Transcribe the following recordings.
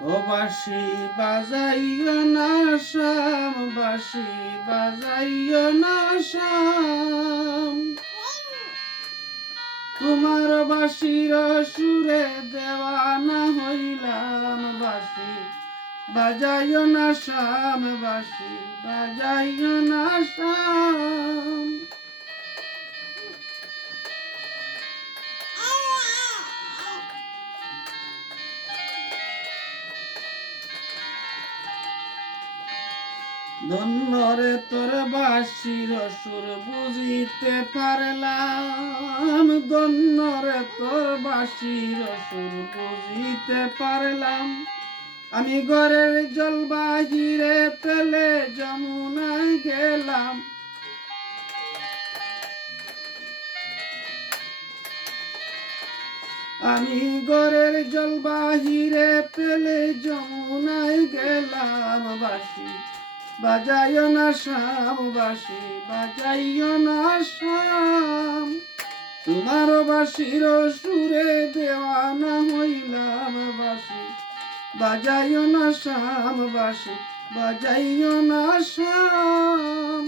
ও বাঁশি বাজাইও না শাম, বাঁশি বাজাইও না শাম, তোমার বাঁশির সুরে দেওয়ানা হইলাম। বাঁশি বাজাইও না শাম, বাঁশি বাজাইও না শাম। ধন্যরে তোর বাঁশির সুর বুঝিতে পারলাম, ধন্যরে তোর বাঁশির সুর বুঝিতে পারলাম। আমি ঘরের জল বাহিরে ফেলে যমুনায় গেলাম, আমি ঘরের জল বাহিরে ফেলে যমুনায় গেলাম। বাঁশি বাজাইও না শাম, বাঁশি বাজাইও না শাম, তোমার বাঁশির সুরে দেওয়ানা হইলাম। বাঁশি বাজাইও না শাম, বাঁশি বাজাইও না শাম।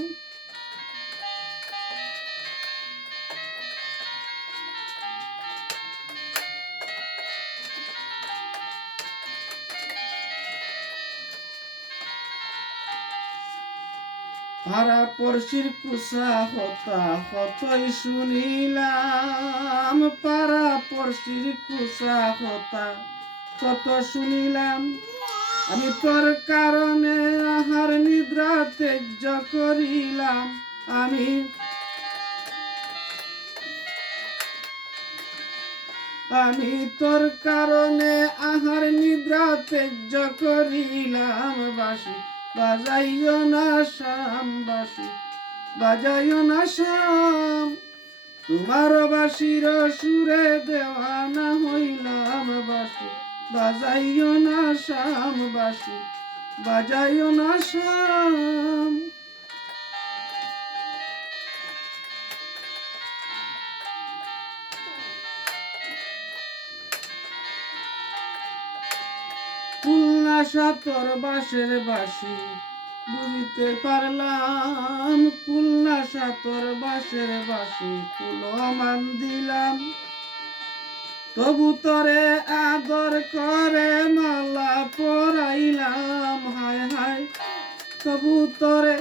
পাড়া পড়শির কুসা হতা হতই শুনিলাম, পাড়া পড়শির কুসা হতা কত শুনিলাম। আমি তোর কারণে আহার নিদ্রা ত্যায্য করিলাম, আমি তোর কারণে আহার নিদ্রা ত্যায্য করিলাম। বাঁশি বাজাইও না শাম, বাঁশি বাজাইও না শাম, তোমার বাঁশির সুরে দেওয়ানা হইলাম। বাঁশি বাজাইও না শাম, বাঁশি বাজাইও না শাম। কুলনাশা তোর বাঁশের বাঁশি বুঝিতে পারলাম, কুলনাশা তোর বাঁশের বাঁশি কুলমান দিলাম। তবু তরে আদর করে মালা পরাইলাম, হায় হায়, তবু তরে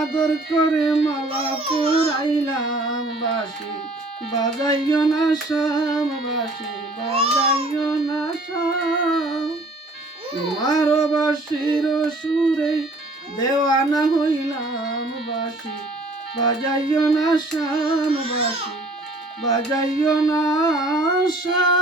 আদর করে মালা পরাইলাম। বাঁশি বাজাইও না শাম, বাঁশি বাজাইও না শাম, তোমার বাঁশির সুরে দেওয়ানা হইলাম। বাঁশি বাজাইও না শাম, বাঁশি বাজাইও না শাম।